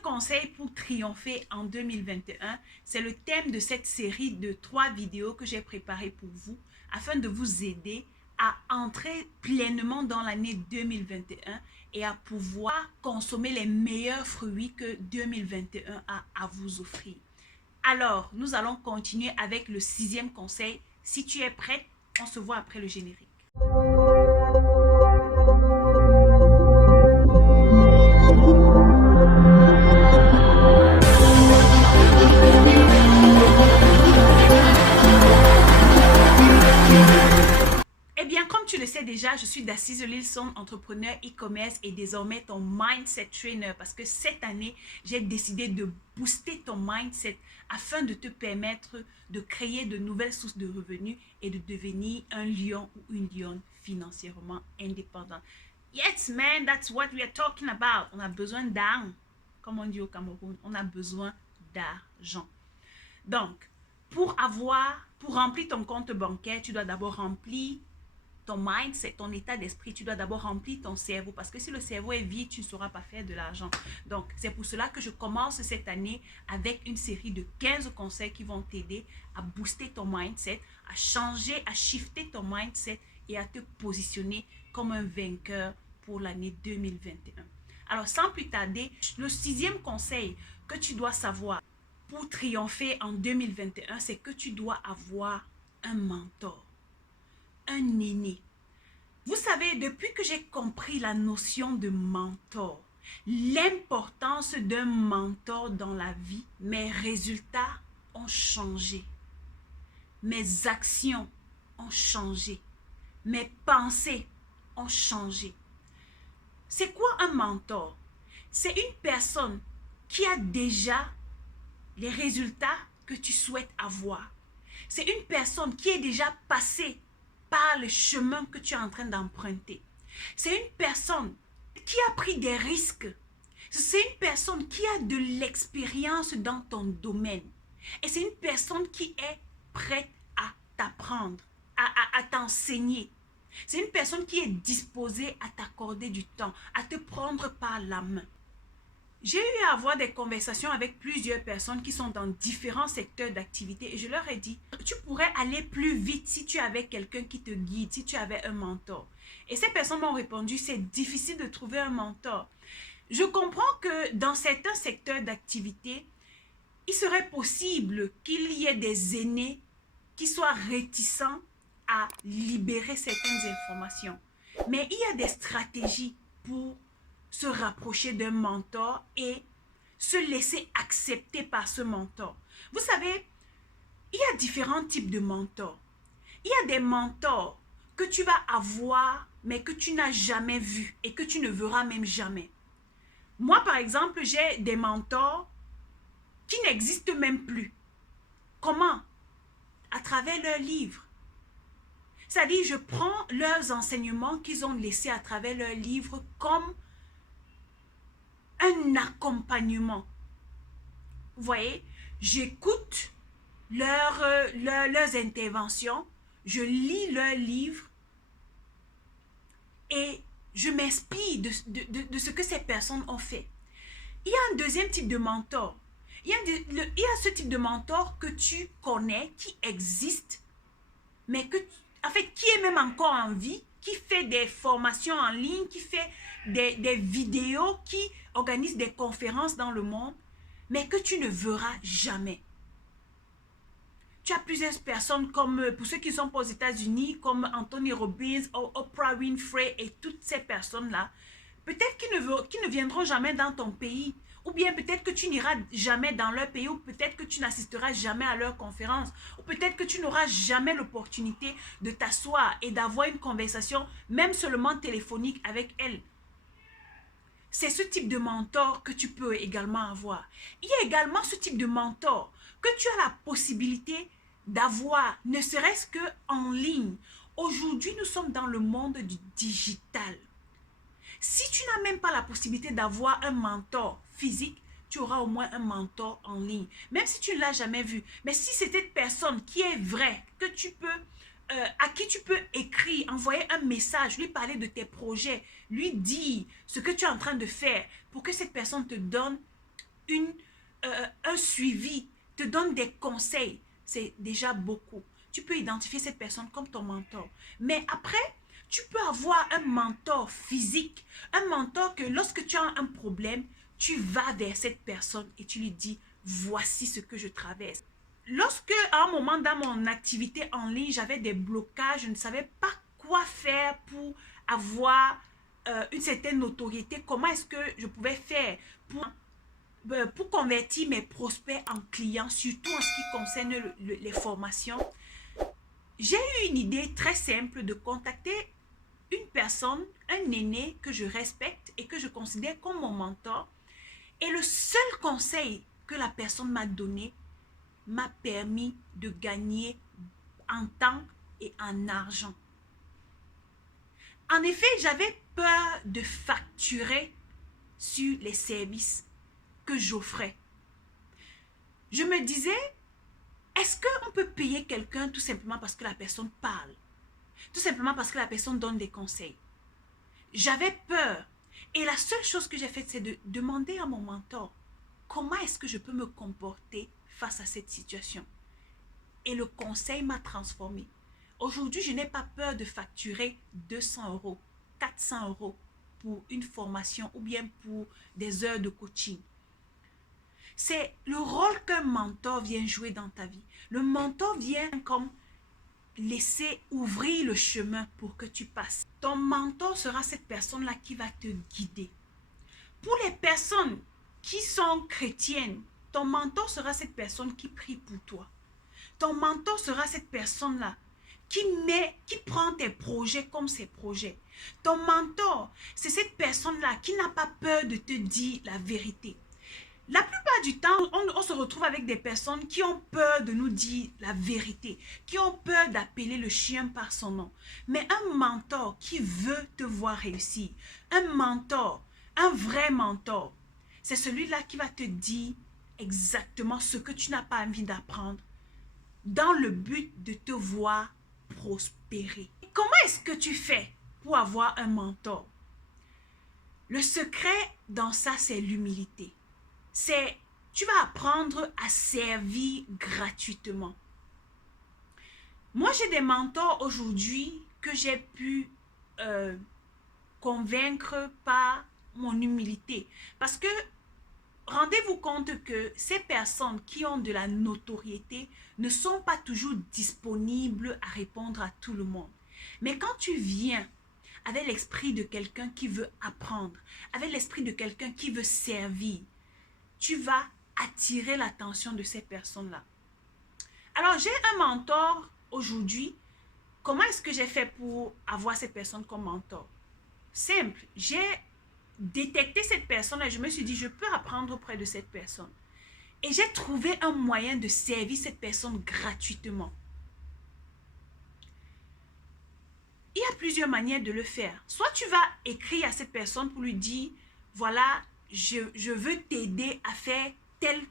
conseils pour triompher en 2021, c'est le thème de cette série de 3 vidéos que j'ai préparées pour vous afin de vous aider à entrer pleinement dans l'année 2021 et à pouvoir consommer les meilleurs fruits que 2021 a à vous offrir. Alors, nous allons continuer avec le 6e conseil. Si tu es prête, on se voit après le générique. Eh bien, comme tu le sais déjà, je suis Dacize Lilson, entrepreneur e-commerce et désormais ton mindset trainer parce que cette année, j'ai décidé de booster ton mindset afin de te permettre de créer de nouvelles sources de revenus et de devenir un lion ou une lionne financièrement indépendant. Yes, man, that's what we are talking about. On a besoin d'argent, comme on dit au Cameroun, on a besoin d'argent. Donc, pour remplir ton compte bancaire, tu dois d'abord remplir ton mindset, ton état d'esprit. Tu dois d'abord remplir ton cerveau parce que si le cerveau est vide, tu ne sauras pas faire de l'argent. Donc, c'est pour cela que je commence cette année avec une série de 15 conseils qui vont t'aider à booster ton mindset, à changer, à shifter ton mindset et à te positionner comme un vainqueur pour l'année 2021. Alors, sans plus tarder, le 6e conseil que tu dois savoir pour triompher en 2021, c'est que tu dois avoir un mentor, un aîné. Vous savez, depuis que j'ai compris la notion de mentor, l'importance d'un mentor dans la vie, mes résultats ont changé. Mes actions ont changé. Mes pensées ont changé. C'est quoi un mentor? C'est une personne qui a déjà les résultats que tu souhaites avoir. C'est une personne qui est déjà passée par le chemin que tu es en train d'emprunter. C'est une personne qui a pris des risques. C'est une personne qui a de l'expérience dans ton domaine. Et c'est une personne qui est prête à t'apprendre, à t'enseigner. C'est une personne qui est disposée à t'accorder du temps, à te prendre par la main. J'ai eu à avoir des conversations avec plusieurs personnes qui sont dans différents secteurs d'activité et je leur ai dit, tu pourrais aller plus vite si tu avais quelqu'un qui te guide, si tu avais un mentor. Et ces personnes m'ont répondu, c'est difficile de trouver un mentor. Je comprends que dans certains secteurs d'activité, il serait possible qu'il y ait des aînés qui soient réticents à libérer certaines informations. Mais il y a des stratégies pour se rapprocher d'un mentor et se laisser accepter par ce mentor. Vous savez, il y a différents types de mentors. Il y a des mentors que tu vas avoir, mais que tu n'as jamais vus et que tu ne verras même jamais. Moi, par exemple, j'ai des mentors qui n'existent même plus. Comment? À travers leurs livres. C'est-à-dire, je prends leurs enseignements qu'ils ont laissés à travers leurs livres comme un accompagnement. Vous voyez, j'écoute leurs interventions, je lis leurs livres et je m'inspire de ce que ces personnes ont fait. Il y a un deuxième type de mentor. Il y a ce type de mentor que tu connais, qui existe, mais qui est même encore en vie, qui fait des formations en ligne, qui fait des vidéos, qui organise des conférences dans le monde, mais que tu ne verras jamais. Tu as plusieurs personnes comme, pour ceux qui sont pas aux États-Unis, comme Anthony Robbins, Oprah Winfrey et toutes ces personnes-là, peut-être qu'ils ne viendront jamais dans ton pays, ou bien peut-être que tu n'iras jamais dans leur pays, ou peut-être que tu n'assisteras jamais à leur conférence, ou peut-être que tu n'auras jamais l'opportunité de t'asseoir et d'avoir une conversation, même seulement téléphonique avec elles. C'est ce type de mentor que tu peux également avoir. Il y a également ce type de mentor que tu as la possibilité d'avoir, ne serait-ce qu'en ligne. Aujourd'hui, nous sommes dans le monde du digital. Si tu n'as même pas la possibilité d'avoir un mentor physique, tu auras au moins un mentor en ligne. Même si tu ne l'as jamais vu. Mais si c'est cette personne qui est vraie, que tu peux, à qui tu peux écrire, envoyer un message, lui parler de tes projets, lui dire ce que tu es en train de faire pour que cette personne te donne un suivi, te donne des conseils, c'est déjà beaucoup. Tu peux identifier cette personne comme ton mentor. Mais après, tu peux avoir un mentor physique, un mentor que lorsque tu as un problème, tu vas vers cette personne et tu lui dis, voici ce que je traverse. Lorsque, à un moment dans mon activité en ligne, j'avais des blocages, je ne savais pas quoi faire pour avoir une certaine notoriété, comment est-ce que je pouvais faire pour convertir mes prospects en clients, surtout en ce qui concerne les formations, j'ai eu une idée très simple de contacter une personne, un aîné que je respecte et que je considère comme mon mentor. Et le seul conseil que la personne m'a donné m'a permis de gagner en temps et en argent. En effet, j'avais peur de facturer sur les services que j'offrais. Je me disais, est-ce qu'on peut payer quelqu'un tout simplement parce que la personne parle? Tout simplement parce que la personne donne des conseils. J'avais peur. Et la seule chose que j'ai faite, c'est de demander à mon mentor, comment est-ce que je peux me comporter face à cette situation? Et le conseil m'a transformée. Aujourd'hui, je n'ai pas peur de facturer 200 €, 400 € pour une formation ou bien pour des heures de coaching. C'est le rôle qu'un mentor vient jouer dans ta vie. Le mentor vient comme laisser ouvrir le chemin pour que tu passes. Ton mentor sera cette personne-là qui va te guider. Pour les personnes qui sont chrétiennes, ton mentor sera cette personne qui prie pour toi. Ton mentor sera cette personne-là qui prend tes projets comme ses projets. Ton mentor, c'est cette personne-là qui n'a pas peur de te dire la vérité. La plupart du temps, on se retrouve avec des personnes qui ont peur de nous dire la vérité, qui ont peur d'appeler le chien par son nom. Mais un mentor qui veut te voir réussir, un mentor, un vrai mentor, c'est celui-là qui va te dire exactement ce que tu n'as pas envie d'apprendre dans le but de te voir prospérer. Comment est-ce que tu fais pour avoir un mentor? Le secret dans ça, c'est l'humilité. Tu vas apprendre à servir gratuitement. Moi, j'ai des mentors aujourd'hui que j'ai pu convaincre par mon humilité. Parce que rendez-vous compte que ces personnes qui ont de la notoriété ne sont pas toujours disponibles à répondre à tout le monde. Mais quand tu viens avec l'esprit de quelqu'un qui veut apprendre, avec l'esprit de quelqu'un qui veut servir, tu vas attirer l'attention de ces personnes-là. Alors, j'ai un mentor aujourd'hui. Comment est-ce que j'ai fait pour avoir cette personne comme mentor? Simple. J'ai détecté cette personne-là et je me suis dit, je peux apprendre auprès de cette personne. Et j'ai trouvé un moyen de servir cette personne gratuitement. Il y a plusieurs manières de le faire. Soit tu vas écrire à cette personne pour lui dire, voilà, je veux t'aider à faire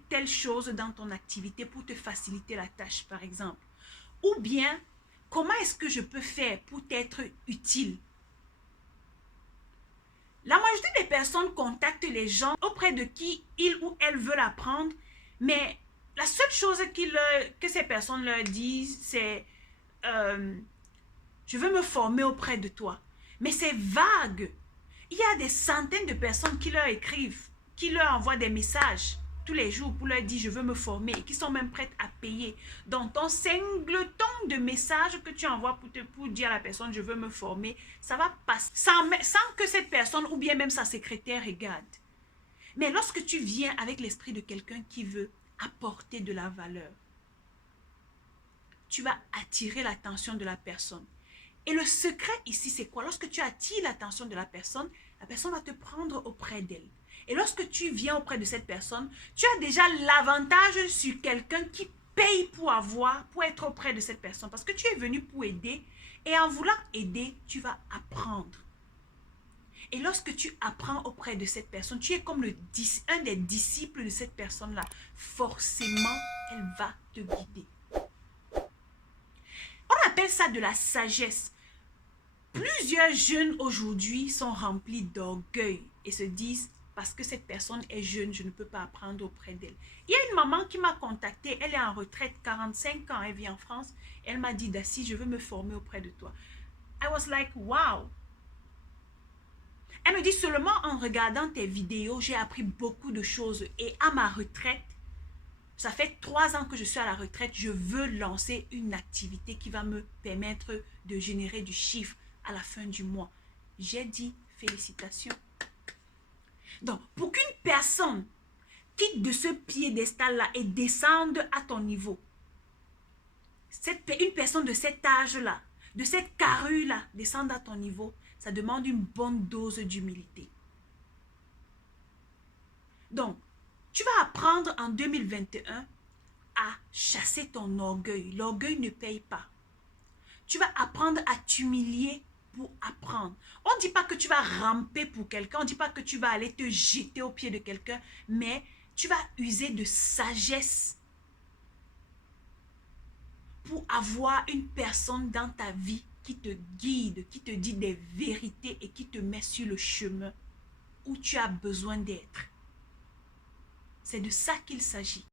telle chose dans ton activité pour te faciliter la tâche, par exemple. Ou bien, comment est-ce que je peux faire pour t'être utile? La majorité des personnes contactent les gens auprès de qui ils ou elles veulent apprendre, mais la seule chose que ces personnes leur disent, c'est je veux me former auprès de toi. Mais c'est vague. Il y a des centaines de personnes qui leur écrivent, qui leur envoient des messages tous les jours pour leur dire je veux me former et qui sont même prêtes à payer. Donc ton singleton de messages que tu envoies pour dire à la personne je veux me former, ça va passer sans que cette personne ou bien même sa secrétaire regarde. Mais lorsque tu viens avec l'esprit de quelqu'un qui veut apporter de la valeur, tu vas attirer l'attention de la personne. Et le secret ici, c'est quoi? Lorsque tu attires l'attention de la personne va te prendre auprès d'elle. Et lorsque tu viens auprès de cette personne, tu as déjà l'avantage sur quelqu'un qui paye pour être auprès de cette personne. Parce que tu es venu pour aider. Et en voulant aider, tu vas apprendre. Et lorsque tu apprends auprès de cette personne, tu es comme un des disciples de cette personne-là. Forcément, elle va te guider. On appelle ça de la sagesse. Plusieurs jeunes aujourd'hui sont remplis d'orgueil et se disent, parce que cette personne est jeune, je ne peux pas apprendre auprès d'elle. Il y a une maman qui m'a contactée, elle est en retraite, 45 ans, elle vit en France. Elle m'a dit, Daci, je veux me former auprès de toi. I was like, wow. Elle me dit, seulement en regardant tes vidéos, j'ai appris beaucoup de choses. Et à ma retraite, ça fait 3 ans que je suis à la retraite, je veux lancer une activité qui va me permettre de générer du chiffre à la fin du mois. J'ai dit, félicitations. Donc, pour qu'une personne quitte de ce piédestal-là et descende à ton niveau, une personne de cet âge-là, de cette carrure-là, descendre à ton niveau, ça demande une bonne dose d'humilité. Donc, tu vas apprendre en 2021 à chasser ton orgueil. L'orgueil ne paye pas. Tu vas apprendre à t'humilier pour apprendre. On ne dit pas que tu vas ramper pour quelqu'un, on ne dit pas que tu vas aller te jeter au pied de quelqu'un, mais tu vas user de sagesse pour avoir une personne dans ta vie qui te guide, qui te dit des vérités et qui te met sur le chemin où tu as besoin d'être. C'est de ça qu'il s'agit.